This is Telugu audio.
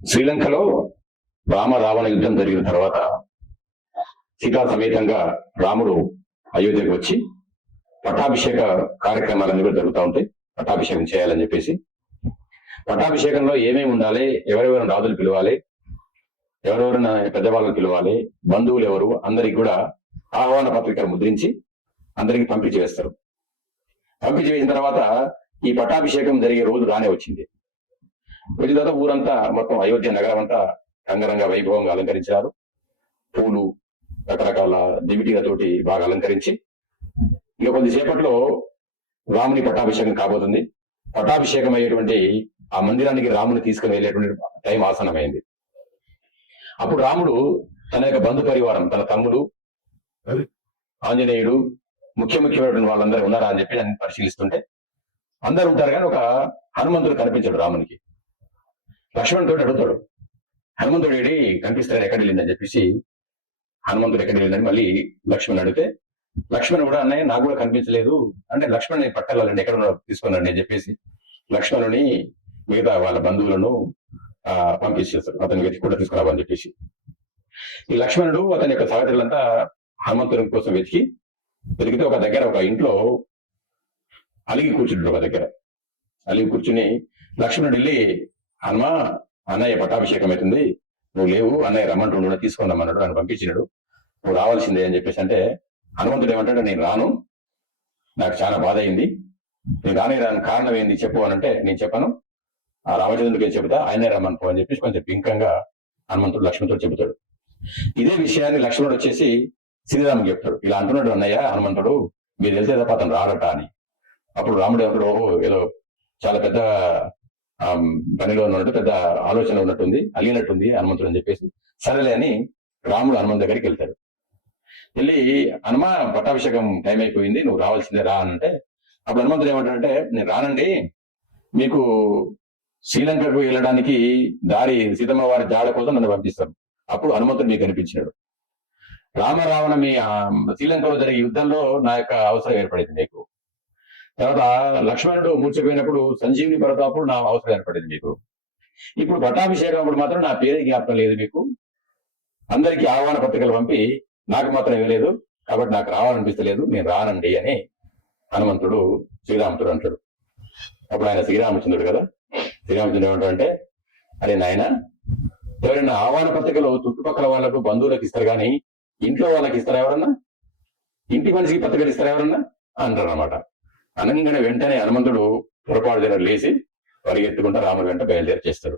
శ్రీలంకలో రామ రావణ యుద్ధం జరిగిన తర్వాత సీతా సమేతంగా రాముడు అయోధ్యకు వచ్చి పట్టాభిషేక కార్యక్రమాలన్నీ కూడా జరుగుతూ ఉంటాయి. పట్టాభిషేకం చేయాలని చెప్పేసి పట్టాభిషేకంలో ఏమేమి ఉండాలి, ఎవరెవరిని రాజులు పిలవాలి, ఎవరెవరిని పెద్దవాళ్ళని పిలవాలి, బంధువులు ఎవరు, అందరికి కూడా ఆహ్వాన పత్రికలు ముద్రించి అందరికి పంపించి వేస్తారు. పంపించి వేసిన తర్వాత ఈ పట్టాభిషేకం జరిగే రోజు రానే వచ్చింది. వచ్చిన తర్వాత ఊరంతా మొత్తం అయోధ్య నగరం అంతా రంగరంగ వైభవంగా అలంకరించారు. పూలు రకరకాల దివిటీలతోటి బాగా అలంకరించి ఇక కొద్దిసేపట్లో రాముని పట్టాభిషేకం కాబోతుంది. పట్టాభిషేకం అయ్యేటువంటి ఆ మందిరానికి రాముని తీసుకుని వెళ్ళేటువంటి టైం ఆసనమైంది. అప్పుడు రాముడు తన యొక్క బంధు పరివారం, తన తమ్ముడు, ఆంజనేయుడు, ముఖ్యమైనటువంటి వాళ్ళందరూ ఉన్నారా అని చెప్పి నన్ను పరిశీలిస్తుంటే అందరు ఉంటారు కానీ ఒక హనుమంతుడు కనిపించాడు రామునికి. లక్ష్మణుడితో అడుగుతాడు, హనుమంతుడు ఏడి కనిపిస్తాడు, ఎక్కడ వెళ్ళిందని చెప్పేసి హనుమంతుడు ఎక్కడ వెళ్ళిందని మళ్ళీ లక్ష్మణ్ అడిగితే లక్ష్మణ్ కూడా అన్నయ్య నాకు కూడా కనిపించలేదు అంటే లక్ష్మణ్ పట్టాలండి ఎక్కడ తీసుకున్నాడు అని చెప్పేసి లక్ష్మణుని మిగతా వాళ్ళ బంధువులను పంపించేస్తారు, అతని వెతికి కూడా తీసుకురావని చెప్పేసి. ఈ లక్ష్మణుడు అతని యొక్క సహచరులంతా హనుమంతుని కోసం వెతికితే ఒక దగ్గర ఒక ఇంట్లో అలిగి కూర్చుంటాడు. ఒక దగ్గర అలిగి కూర్చుని లక్ష్మణుడు వెళ్ళి హనుమా అన్నయ్య పట్టాభిషేకం అవుతుంది, నువ్వు లేవు, అన్నయ్య రమ్మంటుండు, తీసుకుందామన్నాడు, నన్ను పంపించినాడు, నువ్వు రావాల్సిందే అని చెప్పేసి అంటే హనుమంతుడు ఏమంటాడు, నేను రాను, నాకు చాలా బాధ అయింది, నేను రాని కారణం ఏంది చెప్పు అని అంటే నేను చెప్పను, ఆ రామచంద్రుడికి చెబుతా, ఆయనే రమ్మనుకో అని చెప్పేసి కొంచెం పింకంగా హనుమంతుడు లక్ష్మణుడు చెబుతాడు. ఇదే విషయాన్ని లక్ష్మణుడు వచ్చేసి శ్రీరాముకి చెప్తాడు, ఇలా అంటున్నాడు అన్నయ్య హనుమంతుడు, మీరు వెళ్తే తప్ప అతను రాడట అని. అప్పుడు రాముడు ఎవరు ఏదో చాలా పెద్ద పనిలో ఉన్నట్టు, పెద్ద ఆలోచన ఉన్నట్టుంది, అలిగినట్టుంది హనుమంతుడు అని చెప్పేసి సరేలే అని రాముడు హనుమంతు దగ్గరికి వెళ్తాడు. వెళ్ళి హనుమ పట్టాభిషేకం టైం అయిపోయింది, నువ్వు రావాల్సిందే రా అని అంటే అప్పుడు హనుమంతుడు ఏమంటాడంటే నేను రానండి, మీకు శ్రీలంకకు వెళ్ళడానికి దారి సీతమ్మ వారి జాడ కోసం నన్ను పంపిస్తాను. అప్పుడు హనుమంతుడు మీకు కనిపించాడు. రామరావణ మీ శ్రీలంకలో జరిగే యుద్ధంలో నా యొక్క అవసరం ఏర్పడింది మీకు. తర్వాత లక్ష్మణుడు మూర్చిపోయినప్పుడు సంజీవిని పర్వతప్పుడు నా అవసరం ఏర్పడింది మీకు. ఇప్పుడు పట్టాభిషేకం అప్పుడు మాత్రం నా పేరు జ్ఞాపకం లేదు మీకు. అందరికీ ఆహ్వాన పత్రికలు పంపి నాకు మాత్రం ఇవ్వలేదు, కాబట్టి నాకు రావాలనిపిస్తలేదు, నేను రానండి అని హనుమంతుడు శ్రీరాముడు అంటాడు. అప్పుడు ఆయన శ్రీరామచంద్రుడు కదా, శ్రీరామచంద్రుడు ఏమంటాడంటే అరే నాయన, ఎవరైనా ఆహ్వాన పత్రికలు చుట్టుపక్కల వాళ్ళకు బంధువులకు ఇస్తారు కానీ ఇంట్లో వాళ్ళకి ఇస్తారా ఎవరన్నా, ఇంటి మనిషికి పత్రికలు ఇస్తారా ఎవరన్నా అంటారు అనమాట. అనగానే వెంటనే హనుమంతుడు పొరపాటు లేచి పరిగెత్తుకుంటా రాముడి వెంట బయలుదేరి చేస్తాడు.